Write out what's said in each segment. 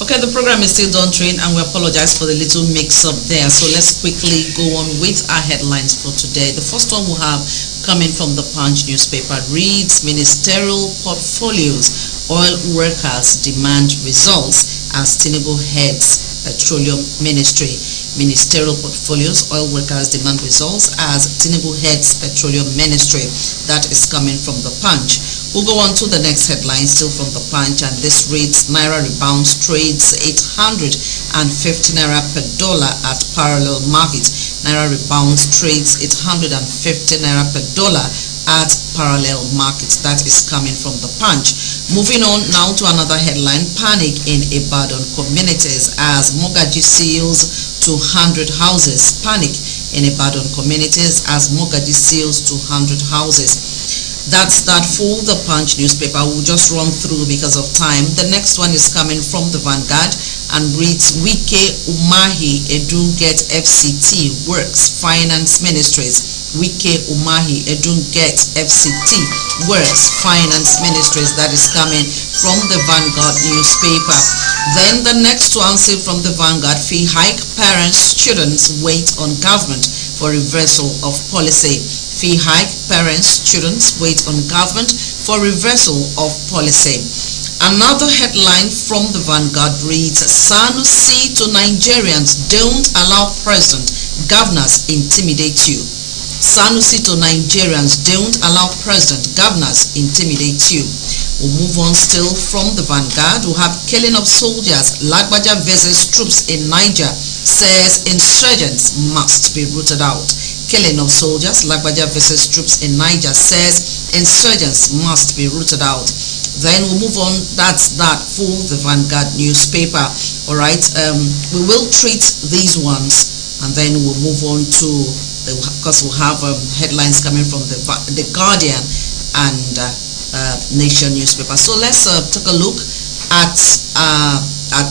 Okay, the program is still Dawn Train, and we apologize for the little mix-up there. So let's quickly go on with our headlines for today. The first one we have coming from the Punch newspaper reads, Ministerial Portfolios, Oil Workers Demand Results as Tinubu heads Petroleum Ministry. Ministerial Portfolios, Oil Workers Demand Results as Tinubu heads Petroleum Ministry. That is coming from the Punch. We'll go on to the next headline, still from the Punch, and this reads, Naira rebounds, trades 850 Naira per dollar at parallel market. Naira rebounds, trades 850 Naira per dollar at parallel market. That is coming from the Punch. Moving on now to another headline, panic in Ibadan communities as Mogaji seals 200 houses. Panic in Ibadan communities as Mogaji seals 200 houses. That's that for the Punch newspaper. We'll just run through because of time. The next one is coming from the Vanguard and reads, Wike Umahi Edunget FCT Works Finance Ministries. Wike Umahi Edunget FCT Works Finance Ministries. That is coming from the Vanguard newspaper. Then the next one, still from the Vanguard, fee hike, parents, students wait on government for reversal of policy. Fee hike, parents, students wait on government for reversal of policy. Another headline from the Vanguard reads, Sanusi to Nigerians, don't allow president, governors intimidate you. Sanusi to Nigerians, don't allow president, governors intimidate you. We'll move on still from the Vanguard. We'll have killing of soldiers. Lagbaja versus troops in Niger, says insurgents must be rooted out. Killing of soldiers, Lagbaja versus troops in Niger, says insurgents must be rooted out. Then we'll move on. That's that for the Vanguard newspaper. All right. We will treat these ones, and then we'll move on to because we'll have headlines coming from the Guardian and Nation newspaper. So let's take a look at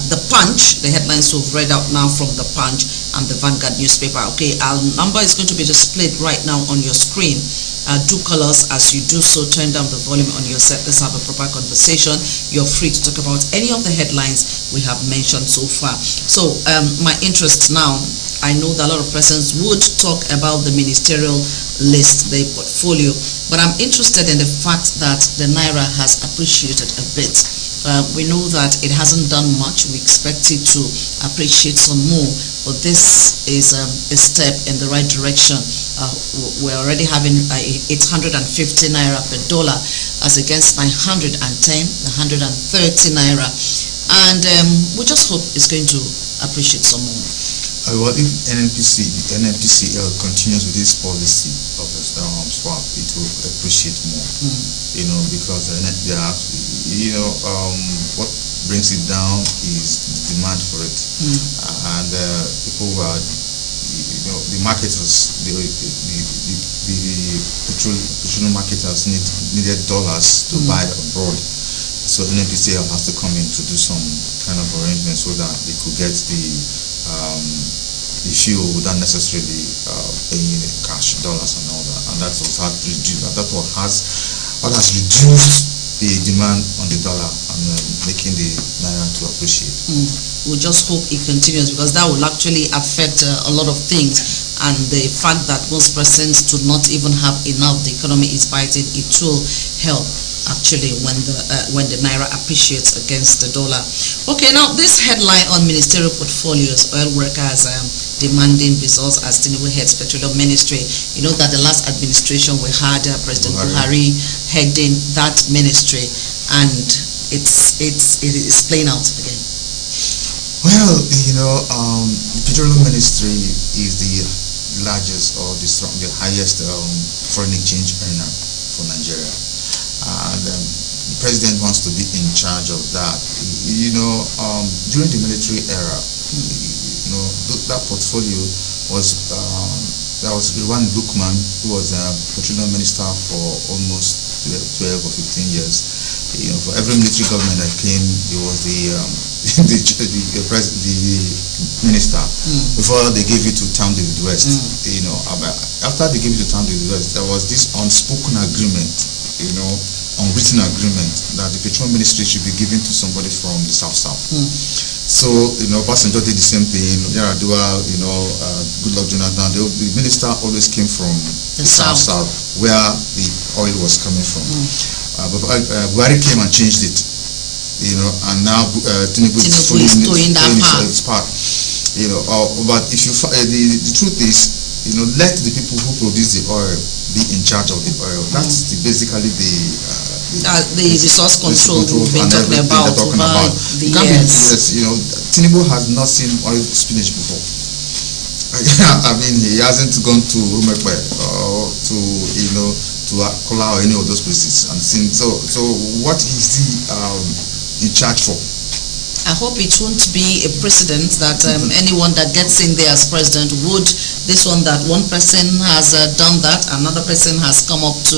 the Punch, the headlines we've read out now from the Punch and the Vanguard newspaper. Okay, our number is going to be displayed right now on your screen. Do call us. As you do so, turn down the volume on your set. Let's have a proper conversation. You're free to talk about any of the headlines we have mentioned so far. So my interest now, I know that a lot of persons would talk about the ministerial list, the portfolio, but I'm interested in the fact that the Naira has appreciated a bit. We know that it hasn't done much. We expect it to appreciate some more, but this is a step in the right direction. We're already having 850 Naira per dollar as against 910, 130 Naira, and we just hope it's going to appreciate some more. Well, if NNPCL continues with this policy of the swap, it will appreciate more. Because they are, what brings it down is the demand for it, and people are, the marketers, the petroleum marketers needed dollars to buy abroad. So NNPCL has to come in to do some kind of arrangement so that they could get the fuel without necessarily paying cash, dollars and all that, and that's what has reduced. What has reduced the demand on the dollar and making the Naira to appreciate. We just hope it continues, because that will actually affect a lot of things, and the fact that most persons do not even have enough, the economy is biting, it will help actually when the Naira appreciates against the dollar. Okay, now this headline on ministerial portfolios, oil workers demanding results as Tinubu heads Petroleum Ministry. You know that the last administration we had President Buhari heading that ministry, and it is playing out again. Well, the Petroleum Ministry is the largest or the highest foreign exchange earner for Nigeria. And the president wants to be in charge of that. During the military era, that portfolio was there was Irwan Lukman, who was a petroleum minister for almost 12 or 15 years. For every military government that came, he was the minister. Before they gave it to Town David West. After they gave it to Town David West, there was this unspoken agreement, unwritten agreement that the petroleum ministry should be given to somebody from the South. So, Obasanjo did the same thing. Yaradua, Goodluck Jonathan, the minister always came from the south, where the oil was coming from. But Buhari came and changed it, and now Tinubu is doing its part. But if you the truth is, let the people who produce the oil be in charge of the oil. That's basically the resource control we've been talking about the years. Tinubu has not seen oil spillage before. I mean, he hasn't gone to Rumekwe or to Akola or any of those places and seen. So what is he in charge for? I hope it won't be a precedent that anyone that gets in there as president would, this one that one person has done that, another person has come up to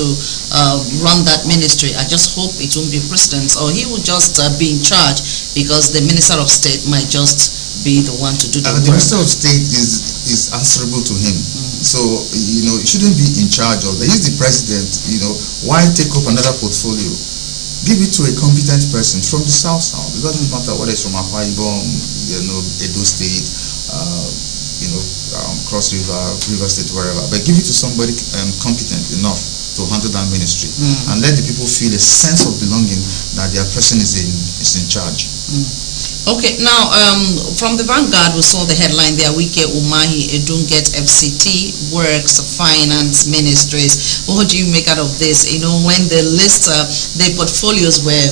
run that ministry. I just hope it won't be a precedent, or he will just be in charge because the Minister of State might just be the one to do the work. The Minister of State is answerable to him. So, he shouldn't be in charge of that. He's the president, why take up another portfolio? Give it to a competent person from the south. It doesn't matter whether it's from Akwa Ibom, Edo State, Cross River State, wherever. But give it to somebody competent enough to handle that ministry, and let the people feel a sense of belonging that their person is in charge. Okay, now from the Vanguard, we saw the headline there: Wike Umahi Edunget FCT works finance ministries. What do you make out of this? When the list, the portfolios were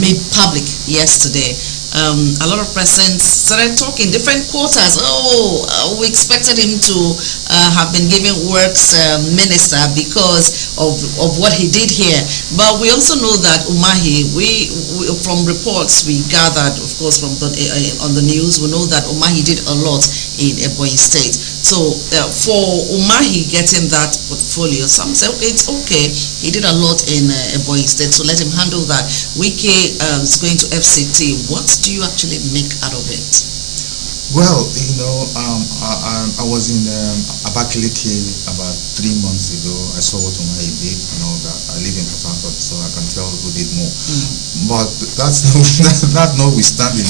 made public yesterday, a lot of persons started talking different quarters. We expected him to have been given works minister because of what he did here. But we also know that Umahi, we from reports we gathered, of course, from on the news, we know that Umahi did a lot in Ebonyi State. So for Umahi getting that portfolio, some say, okay, it's okay, he did a lot in Ebonyi State, so let him handle that. Wike is going to FCT. What do you actually make out of it? Well, I was in Abakaliki about 3 months ago. I saw what Umahi did. That I live in Port Harcourt, so I can tell who did more. But that's notwithstanding.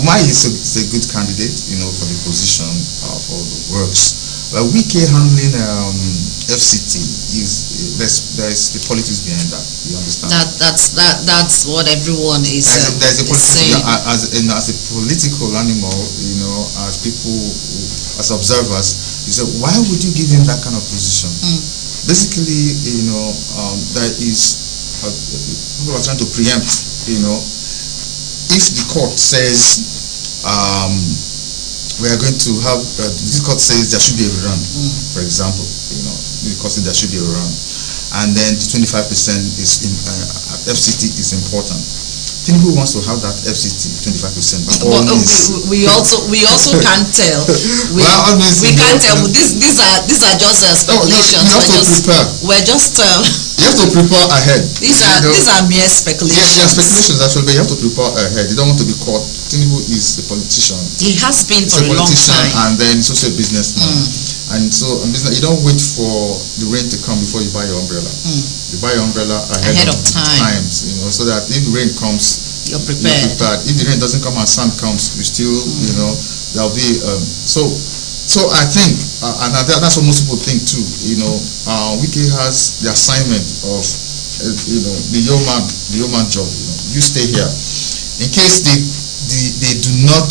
Umahi is a good candidate, for the position for the works. But Wike handling FCT there's the politics behind that. You understand? That's what everyone is there's a saying. As a political animal, as people, as observers, you say, why would you give him that kind of position? Basically, that is people are trying to preempt. If the court says we are going to have this court says there should be a rerun, for example, the court says there should be a rerun, and then the 25% is FCT is important. Tinubu wants to have that FCT 25%. We also can't tell. We can't tell. These are just speculations. We're just. You have to prepare ahead. These are mere speculations. Yes, speculations actually, but you have to prepare ahead. You don't want to be caught. Tinubu is a politician. He has been for a long time. And then he's also a businessman. And so, you don't wait for the rain to come before you buy your umbrella. You buy your umbrella ahead of time. So that if the rain comes, you're prepared. If the rain doesn't come and sand comes, we still, there'll be So I think, and that's what most people think too. Wike has the assignment of, the yeoman job. You stay here. In case they do not,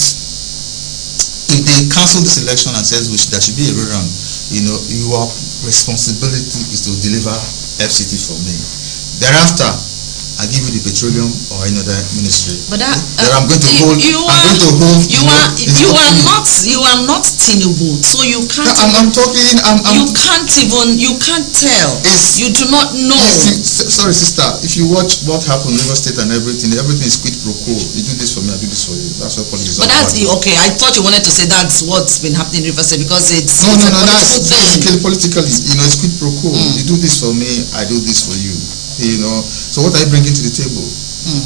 if they cancel this election and says there should be a rerun, your responsibility is to deliver FCT for me. Thereafter, I give you the petroleum or another ministry. But I'm going to hold. You are not Tinubu, so you can't. I'm talking. You can't tell. You do not know. Sorry, sister. If you watch what happened in River State and everything is quid pro quo. You do this for me, I do this for you. That's what politics is. But that's okay. I thought you wanted to say that's what's been happening in River State because it's no. That's politically. It's quid pro quo. You do this for me, I do this for you. So what are you bringing to the table?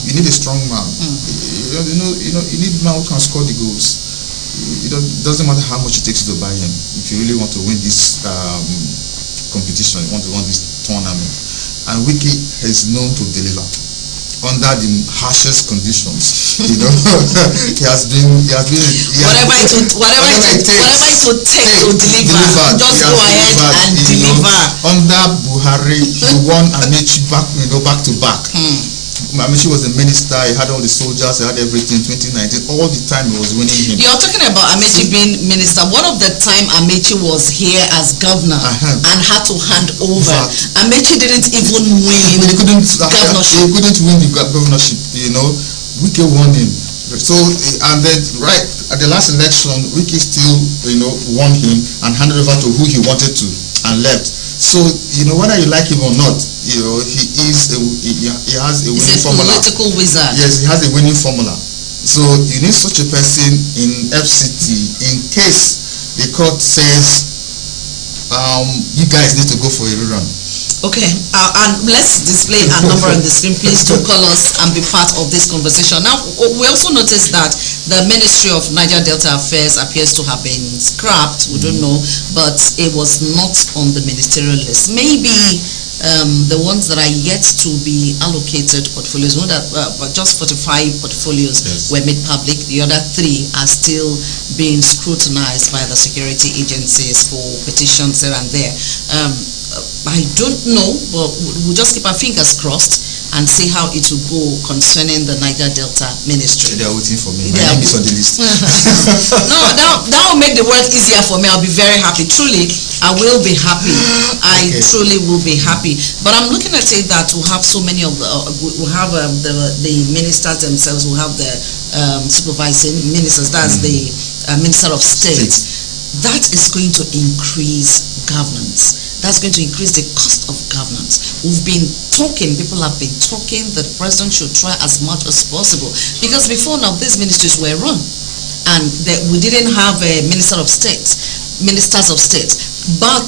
You need a strong man. You need a man who can score the goals. It doesn't matter how much it takes you to buy him. If you really want to win this competition, you want to win this tournament, and Wike is known to deliver. under the harshest conditions. You know, he has been whatever it would take to deliver. Just go ahead and deliver. Under Buhari, he won Amechi back to back. Amechi was the minister, he had all the soldiers, he had everything. 2019, all the time he was winning him. You're talking about Amechi being minister. One of the time Amechi was here as governor and had to hand over. Amechi didn't even win governorship. He couldn't win the governorship, you know. Wike won him. So, and then right at the last election, Wike still, won him and handed over to who he wanted to and left. So, whether you like him or not, he has a winning formula. He's a political wizard. Yes, he has a winning formula. So you need such a person in FCT in case the court says you guys need to go for a rerun. Okay, and let's display our number on the screen. Please do call us and be part of this conversation. Now, we also noticed that the Ministry of Niger Delta Affairs appears to have been scrapped. We don't know, but it was not on the ministerial list. Maybe the ones that are yet to be allocated portfolios, know that just 45 portfolios were made public. The other 3 are still being scrutinized by the security agencies for petitions here and there. I don't know, but we'll just keep our fingers crossed and see how it will go concerning the Niger Delta Ministry. They are waiting for me. My name is on the list. No, that will make the work easier for me. I'll be very happy. Truly, I will be happy. I truly will be happy. But I'm looking at it that we have so many of we have the ministers themselves. We have the supervising ministers. That's the Minister of State. That is going to increase governance. That's going to increase the cost of governance. We've been talking, people have been talking that the president should try as much as possible. Because before now, these ministries were run. And we didn't have a ministers of state. But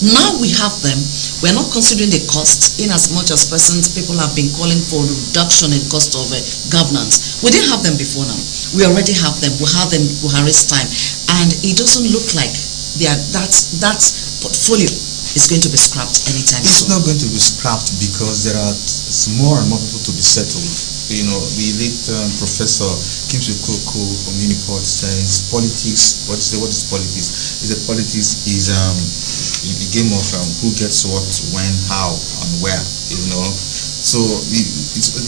now we have them. We're not considering the cost in as much as people have been calling for reduction in cost of governance. We didn't have them before now. We already have them. We have them Buhari's time. And it doesn't look like that portfolio is going to be scrapped anytime soon. It's not going to be scrapped because there are more and more people to be settled. The late Professor Kimsi Koko from Uniport says politics. What is politics? Politics is a game of who gets what, when, how, and where. So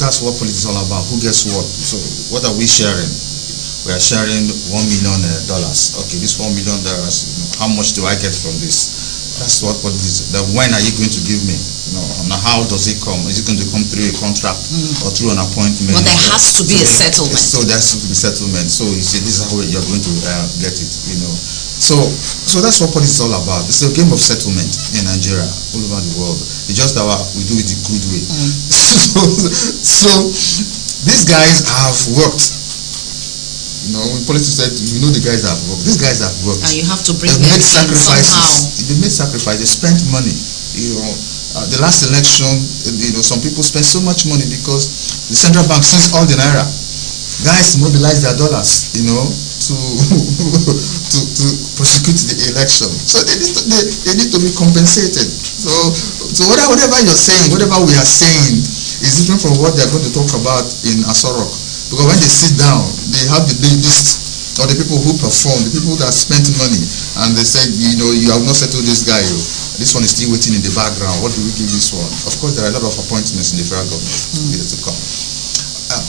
that's what politics is all about. Who gets what? So what are we sharing? We are sharing $1 million. Okay, this $1 million. How much do I get from this? That's what politics is. When are you going to give me? Now how does it come? Is it going to come through a contract or through an appointment? But there has to be a settlement. So there has to be settlement. So you see, this is how you're going to get it. So that's what politics is all about. It's a game of settlement in Nigeria, all over the world. It's just that we do it the good way. So these guys have worked. When politics said, the guys that have worked. These guys have worked. And you have to bring them made sacrifices. Somehow. They made sacrifices. They spent money. The last election, some people spent so much money because the central bank seized all the naira. Guys mobilized their dollars, to prosecute the election. So they need to be compensated. So whatever you're saying, whatever we are saying, is different from what they're going to talk about in Asorok. Because when they sit down, they have the list of the people who perform, the people that spent money, and they say, you have not settled this guy. This one is still waiting in the background. What do we give this one? Of course, there are a lot of appointments in the federal government to come.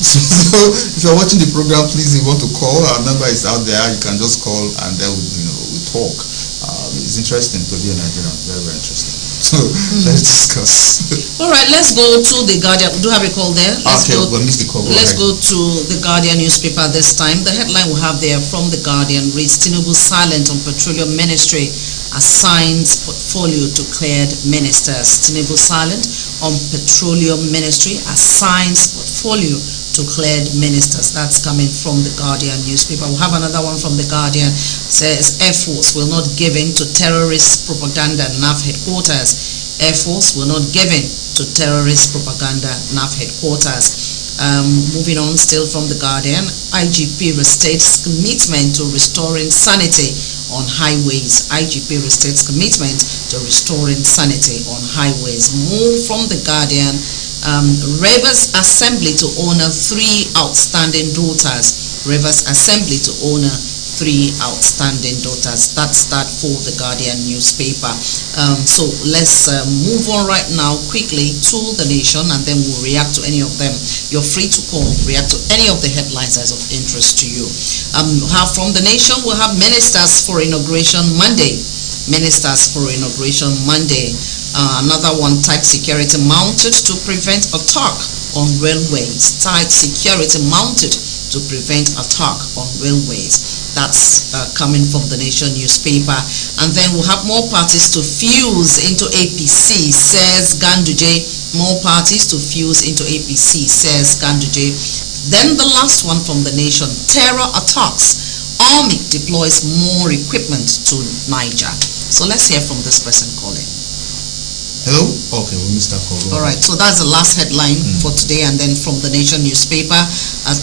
So if you're watching the program, please, if you want to call, our number is out there. You can just call, and then we talk. It's interesting to be a Nigerian. Very, very interesting. So let's discuss. All right, let's go to the Guardian. We do have a call there. We'll miss the call. Let's go to the Guardian newspaper this time. The headline we have there from the Guardian reads: Tinubu silent on Petroleum Ministry assigns portfolio to cleared ministers. Tinubu silent on Petroleum Ministry assigns portfolio to cleared ministers. That's coming from the Guardian newspaper. We have another one from the Guardian. Says Air Force will not give in to terrorist propaganda NAF headquarters. Air Force will not give in to terrorist propaganda NAF headquarters. Moving on, still from the Guardian, IGP restates commitment to restoring sanity on highways. IGP restates commitment to restoring sanity on highways. More from the Guardian. Rivers Assembly to honor 3 outstanding daughters. Rivers Assembly to honor 3 outstanding daughters. That's that for the Guardian newspaper. So let's move on right now quickly to the Nation, and then we'll react to any of them. You're free to call, react to any of the headlines as of interest to you. From the Nation, we'll have Ministers for Inauguration Monday. Ministers for Inauguration Monday. Another one, tight security mounted to prevent attack on railways. Tight security mounted to prevent attack on railways. That's coming from the Nation newspaper. And then we'll have more parties to fuse into APC, says Ganduje. More parties to fuse into APC, says Ganduje. Then the last one from the Nation, terror attacks. Army deploys more equipment to Niger. So let's hear from this person calling. Hello? Okay, we missed that call. All right, so that's the last headline for today. And then from the Nation newspaper,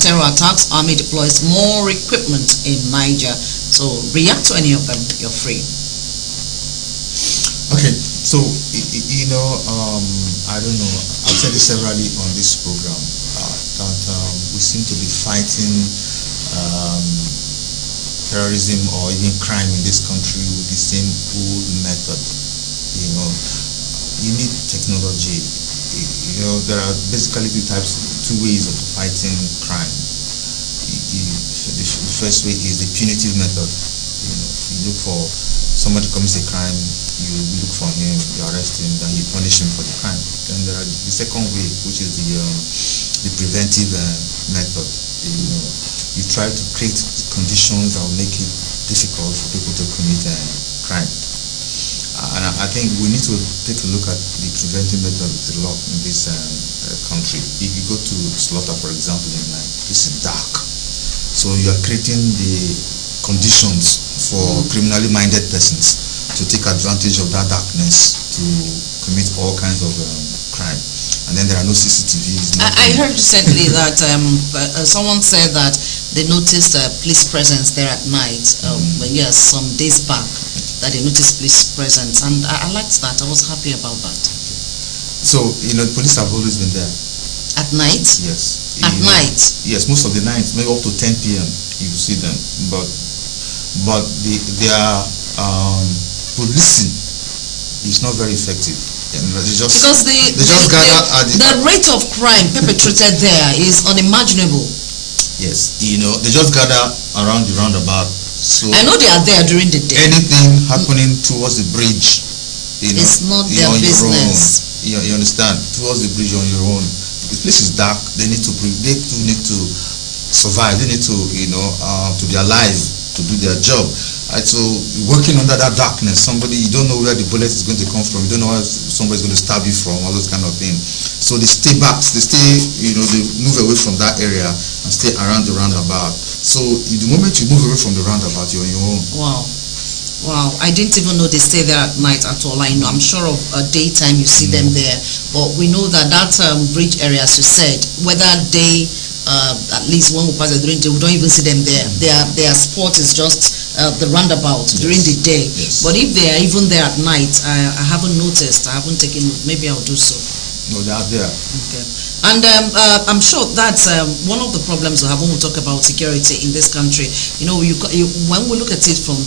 terror attacks, Army deploys more equipment in Niger. So react to any of them, you're free. Okay, so, I don't know, I've said it severally on this program, that we seem to be fighting terrorism or even crime in this country with the same old method. You need technology. There are basically two ways of fighting crime. The first way is the punitive method. If you look for somebody commits a crime, you look for him, you arrest him, then you punish him for the crime. Then there are the second way, which is the preventive method. You try to create the conditions that will make it difficult for people to commit crime. And I think we need to take a look at the preventive method a lot in this country. If you go to slaughter, for example, in night, it's dark. So you are creating the conditions for criminally minded persons to take advantage of that darkness to commit all kinds of crime. And then there are no CCTVs. I heard recently that someone said that they noticed police presence there at night. Yes, some days back. That they noticed police presence, and I liked that. I was happy about that. So, the police have always been there. At night? Yes. At night? Yes, most of the nights, maybe up to 10 p.m. you see them. But their policing is not very effective. Because the rate of crime perpetrated there is unimaginable. Yes, they just gather around the roundabout. So I know they are there during the day. Anything happening towards the bridge, it's not their business. You understand? Towards the bridge on your own. The place is dark. They too need to survive. They need to, to be alive to do their job. Right, so working under that darkness, you don't know where the bullet is going to come from. You don't know where somebody's going to stab you from, all those kind of things. So they stay back. They move away from that area and stay around the roundabout. So the moment you move away from the roundabout, you're on your own. Wow, I didn't even know they stay there at night at all. I'm sure of daytime you see them there, but we know that bridge area, as you said, whether day, at least when we pass it during the day, we don't even see them there. Their spot is just the roundabout during the day. Yes. But if they are even there at night, I haven't noticed. I haven't taken note. Maybe I'll do so. No, they are there. Okay. And I'm sure that's one of the problems we have when we talk about security in this country. When we look at it from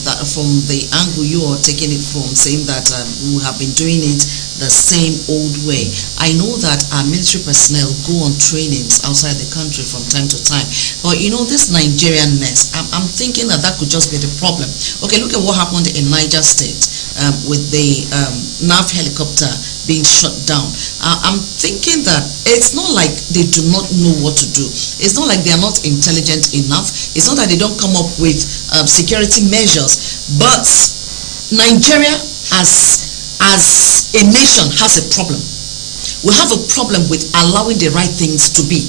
the angle you are taking it from, saying that we have been doing it the same old way. I know that our military personnel go on trainings outside the country from time to time. But this Nigerianness, I'm thinking that could just be the problem. Okay, look at what happened in Niger State with the NAV helicopter being shut down. I'm thinking that it's not like they do not know what to do. It's not like they are not intelligent enough. It's not that they don't come up with security measures. But Nigeria as a nation has a problem. We have a problem with allowing the right things to be.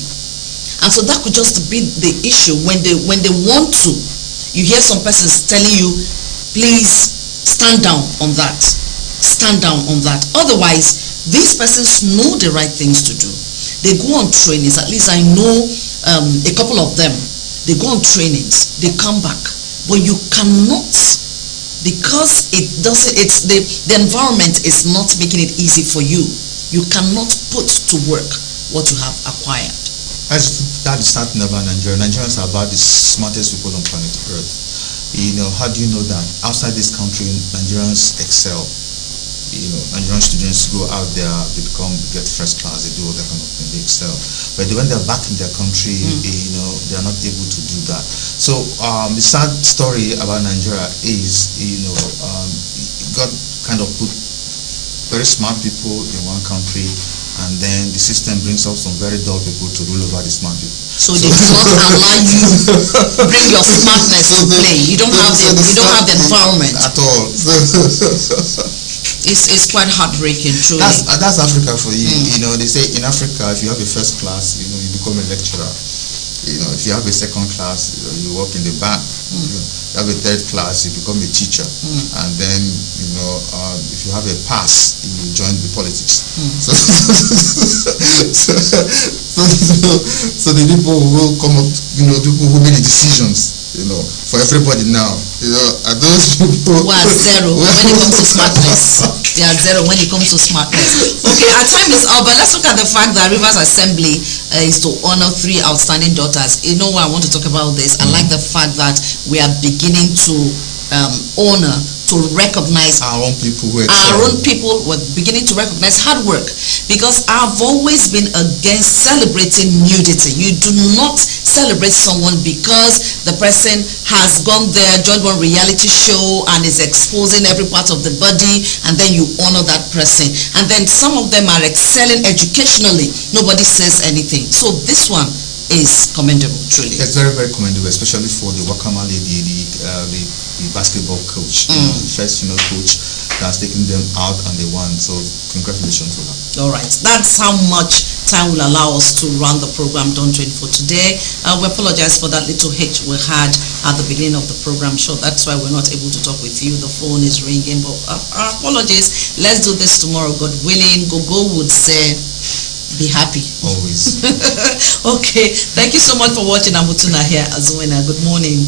And so that could just be the issue when they want to. You hear some persons telling you, please stand down on that. Stand down on that. Otherwise, these persons know the right things to do. They go on trainings. At least I know a couple of them. They go on trainings. They come back. But you cannot, because the environment is not making it easy for you. You cannot put to work what you have acquired. That is something about Nigeria. Nigerians are about the smartest people on planet Earth. How do you know that? Outside this country, Nigerians excel. Nigerian students go out there, they get first class, they do all that kind of thing, they excel. But when they're back in their country, they are not able to do that. So the sad story about Nigeria is, God kind of put very smart people in one country, and then the system brings up some very dull people to rule over the smart people. So they do not allow you bring your smartness to play. You don't have the environment at all. It's quite heartbreaking, truly. That's Africa for you. They say in Africa, if you have a first class, you become a lecturer. If you have a second class, you work in the bank. You have a third class, you become a teacher. And then, if you have a pass, you join the politics. So the people who will come up, people who make the decisions, for everybody now, are those people who are zero when it comes to smartness. They are zero when it comes to smartness. Okay, our time is up, but let's look at the fact that Rivers Assembly is to honor 3 outstanding daughters. I want to talk about this. I like the fact that we are beginning to honor, to recognize our own people who excel. Our own people were beginning to recognize hard work, because I've always been against celebrating nudity. You do not celebrate someone because the person has gone there, joined one reality show and is exposing every part of the body, and then you honor that person. And then some of them are excelling educationally. Nobody says anything. So this one is commendable, truly. It's very, very commendable, especially for the Wakama lady, the basketball coach, the first female coach that's taken them out and they won. So congratulations to her. All right, that's how much time will allow us to run the program Don't Train for today. We apologize for that little hitch we had at the beginning of the program. Sure, that's why we're not able to talk with you. The phone is ringing, but our apologies. Let's do this tomorrow, God willing. Gogo would say, be happy. Always. Okay, thank you so much for watching. Amutuna here as winner. Good morning.